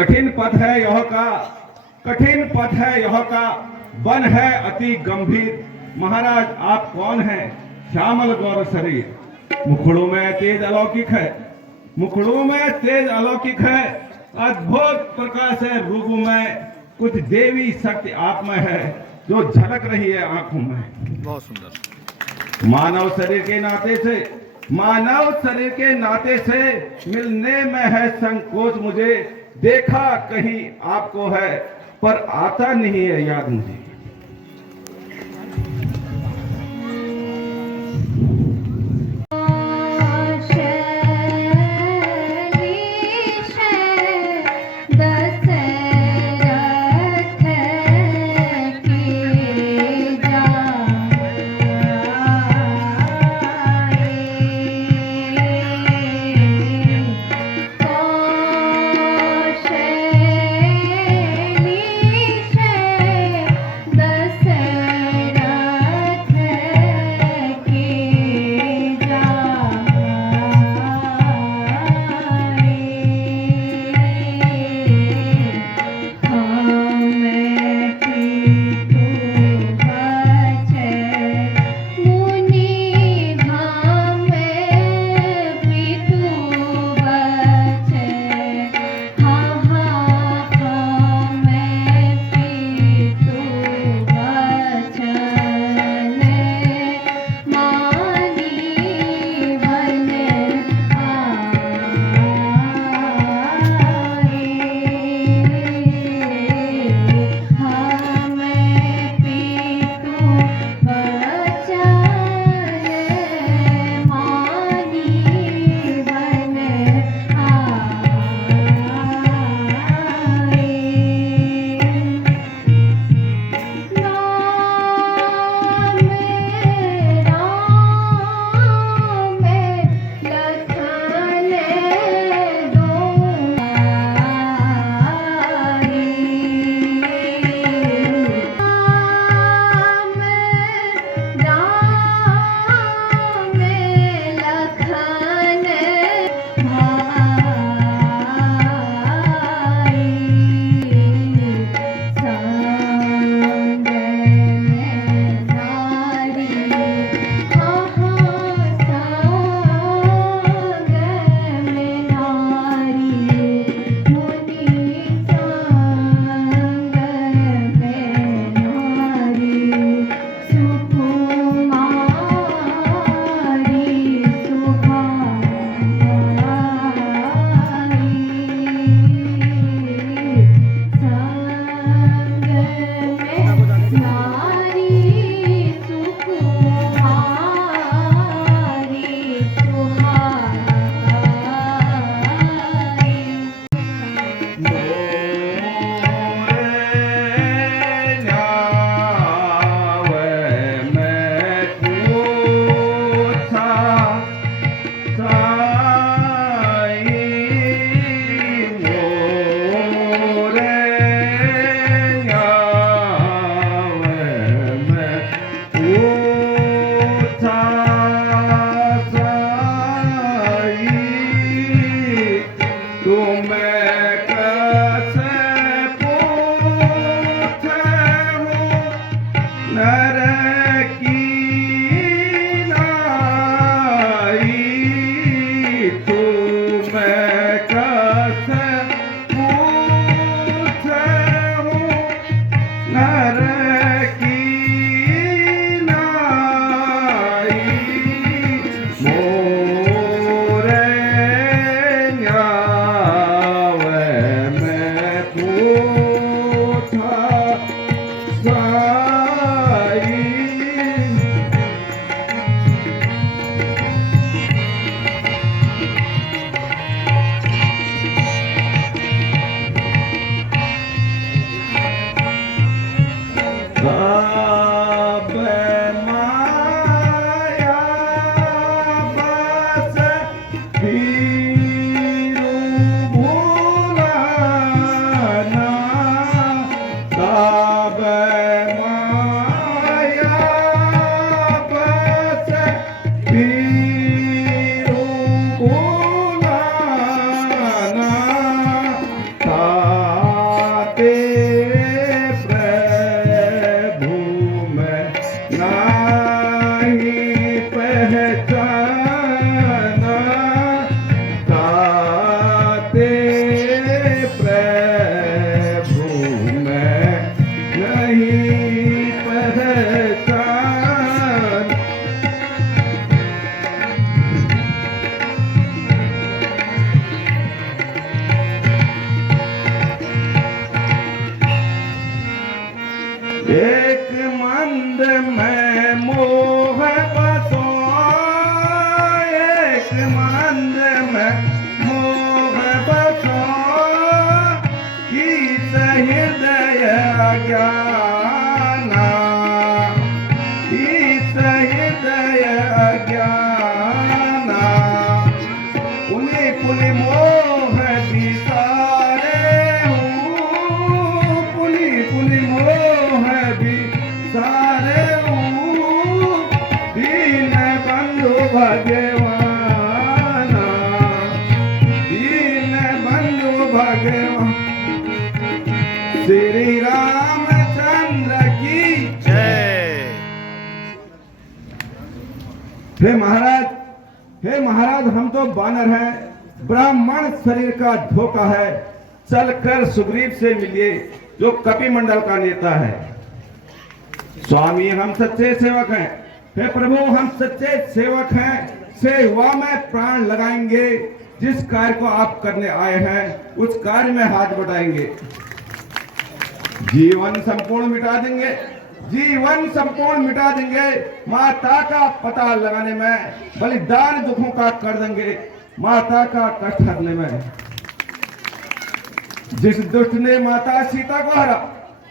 कठिन पथ है यह का, कठिन पथ है यह का, वन है अति गंभीर। महाराज आप कौन हैं? श्यामल गौर शरीर, मुखड़ों में तेज अलौकिक है, मुखड़ों में तेज अलौकिक है, अद्भुत प्रकाश है रूप में, कुछ देवी शक्ति आप में है जो झलक रही है आंखों में। बहुत सुंदर। मानव शरीर के नाते से, मानव शरीर के नाते से मिलने में है संकोच मुझे, देखा कहीं आपको है पर आता नहीं है याद मुझे। मोह बिसारे पुनि पुनि मोह बिसारे दीन बंधु भगवाना दीन बंधु भगवान श्री रामचंद्र की जय। हे महाराज हम तो बानर हैं, ब्राह्मण शरीर का धोखा है, चलकर सुग्रीव से मिलिए जो कपिमंडल का नेता है। स्वामी हम सच्चे सेवक हैं, हे प्रभु हम सच्चे सेवक हैं, सेवा में प्राण लगाएंगे, जिस कार्य को आप करने आए हैं उस कार्य में हाथ बटाएंगे, जीवन संपूर्ण मिटा देंगे, जीवन संपूर्ण मिटा देंगे, माता का पता लगाने में, बलिदान दुखों का कर देंगे, माता का कष्ट हरने में। जिस दुष्ट ने माता सीता को हरा,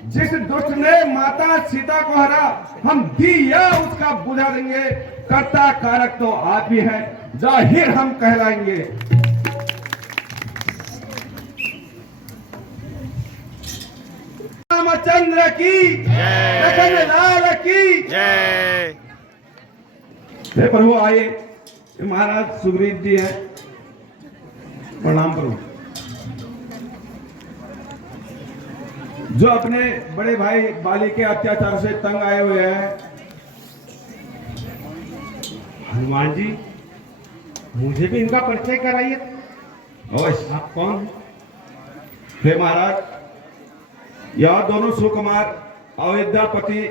जिस दुष्ट ने माता सीता को हरा, हम दिया उसका बुझा देंगे, कर्ता कारक तो आप ही हैं, जाहिर हम कहलाएंगे। रामचंद्र की जय। लाल की जय। हे प्रभु आइए, महाराज सुग्रीव जी हैं, प्रणाम प्रभु। जो अपने बड़े भाई बाली के अत्याचार से तंग आए हुए हैं। हनुमान जी, मुझे भी इनका परिचय कराइए। अवश्य। आप कौन? हे महाराज, यह दोनों सुकुमार अयोध्यापति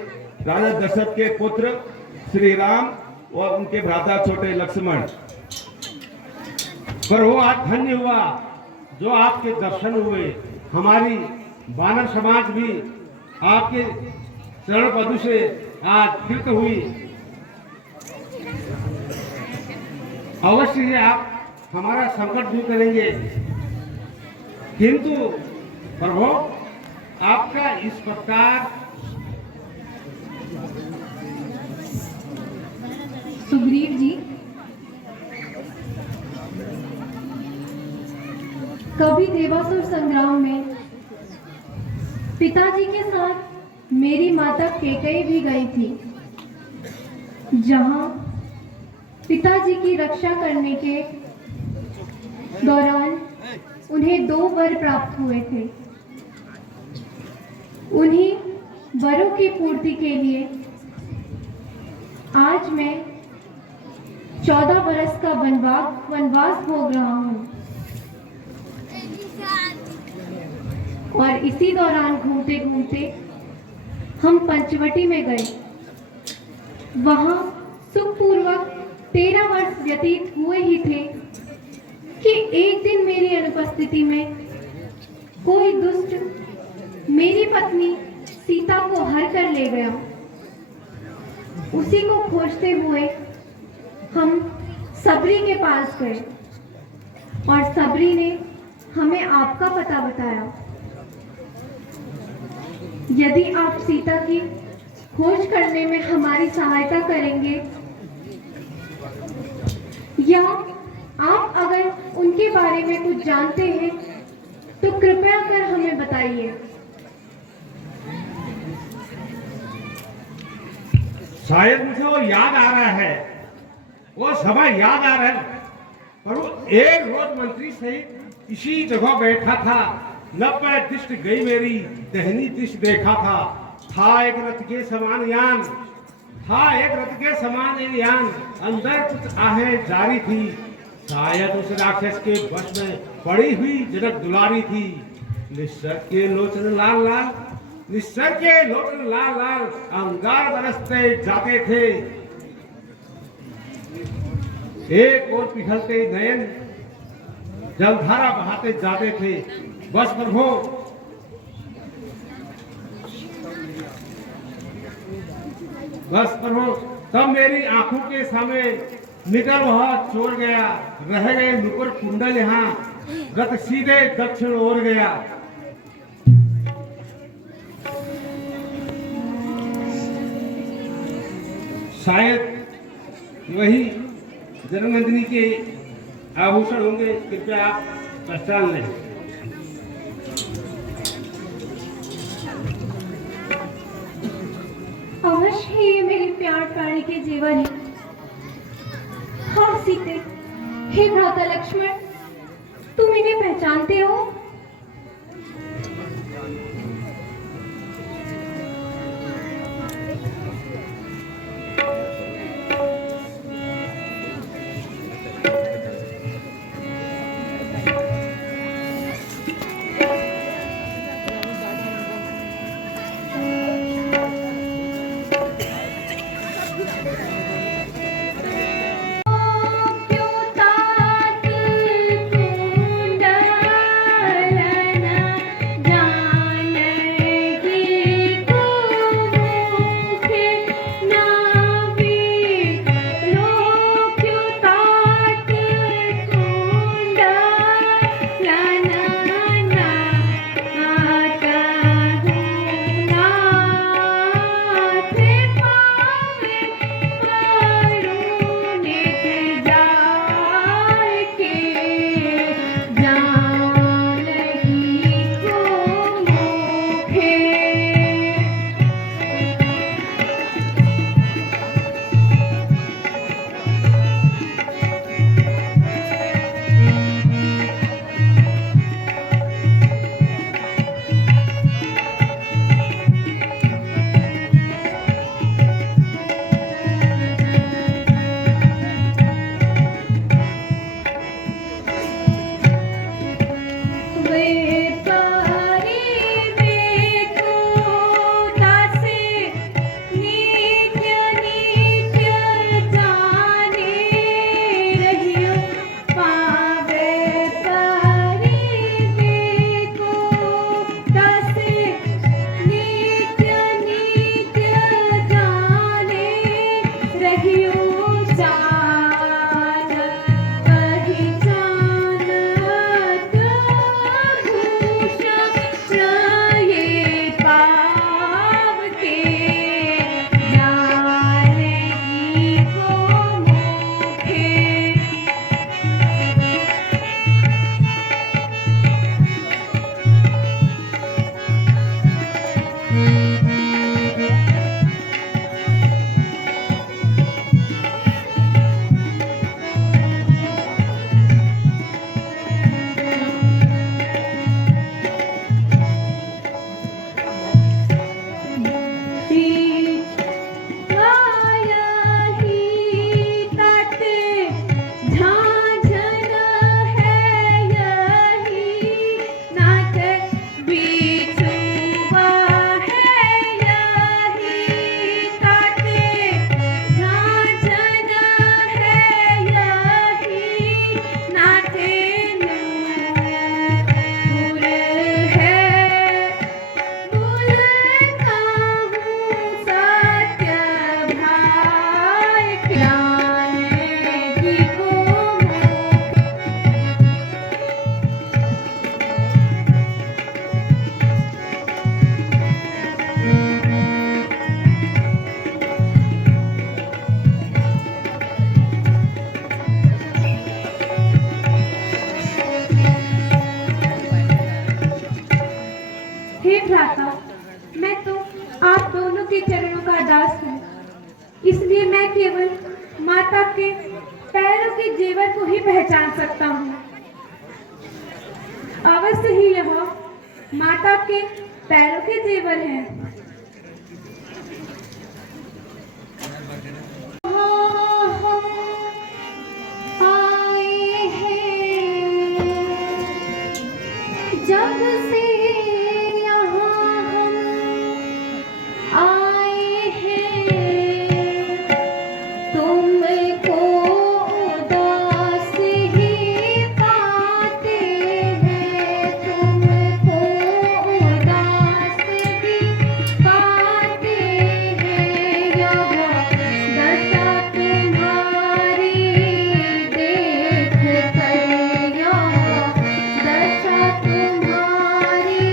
राजा दशरथ के पुत्र श्री राम और उनके भ्राता छोटे लक्ष्मण। पर वो आज धन्य हुआ जो आपके दर्शन हुए। हमारी वानर समाज भी आपके चरण पदु से आज तृप्त हुई। अवश्य ही आप हमारा संकट दूर करेंगे, किंतु प्रभु आपका इस प्रकार सुग्रीव जी, कभी देवासुर संग्राम में पिताजी के साथ मेरी माता कैकेयी भी गई थी, जहां पिताजी की रक्षा करने के दौरान उन्हें 2 वर प्राप्त हुए थे। उन्हीं वरों की पूर्ति के लिए आज मैं 14 बरस का वनवास भोग रहा हूँ, और इसी दौरान घूमते घूमते हम पंचवटी में गए। वहां सुखपूर्वक 13 वर्ष व्यतीत हुए ही थे कि एक दिन मेरी अनुपस्थिति में कोई दुष्ट मेरी पत्नी सीता को हर कर ले गया। उसी को खोजते हुए हम सबरी के पास गए और सबरी ने हमें आपका पता बताया। यदि आप सीता की खोज करने में हमारी सहायता करेंगे, या आप अगर उनके बारे में कुछ जानते हैं तो कृपया कर हमें बताइए। शायद मुझे वो याद आ रहा है, वो समय याद आ रहा है, पर वो एक रोज मंत्री सहित इसी जगह बैठा था। 90 दृष्टि गई मेरी, दहनी दृष्टि देखा था एक रथ के समान यान, एक रथ के समान यान, अंदर कुछ आहें जारी थी। शायद उस राक्षस के वश में पड़ी हुई जनक दुलारी थी। निश्चर के लोचन लाल लाल, निश्चर के लोचन लाल लाल अंगार बरसते जाते थे। एक और पिघलते नयन जलधारा बहाते जाते थे। बस प्रभु, बस प्रभु, तब मेरी आंखों के सामने निकल वह चोर गया। रह गए नुपुर कुंडल, यहाँ रथ सीधे दक्षिण ओर गया। शायद वही जननंदिनी के आभूषण होंगे। कृपया आप बस चल ले। अवश्य ही ये मेरे प्यार प्राणी के जेवर है। हाँ सीते, हे भ्राता लक्ष्मण, तुम इन्हें पहचानते हो? हे भ्राता, मैं तो आप दोनों के चरणों का दास हूँ, इसलिए मैं केवल माता के पैरों के जेवर को ही पहचान सकता हूँ। अवश्य ही यह माता के पैरों के जेवर हैं। जब से यहाँ हम आए हैं, तुमको उदास ही पाते हैं, तुमको उदास ही पाते हैं। यह दशा तुम्हारी देख कर, यह दशा तुम्हारी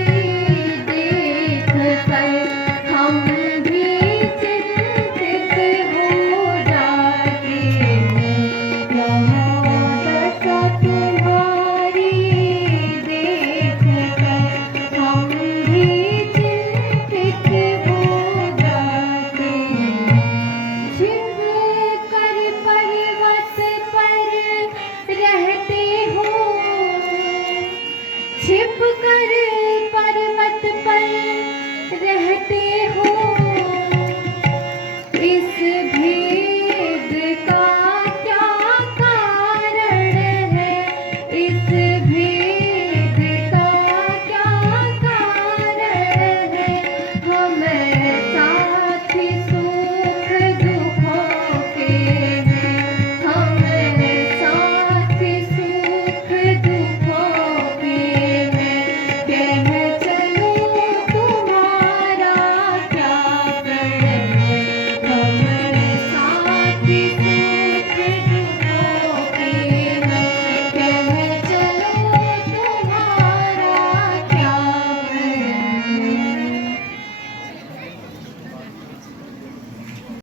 छिप कर पर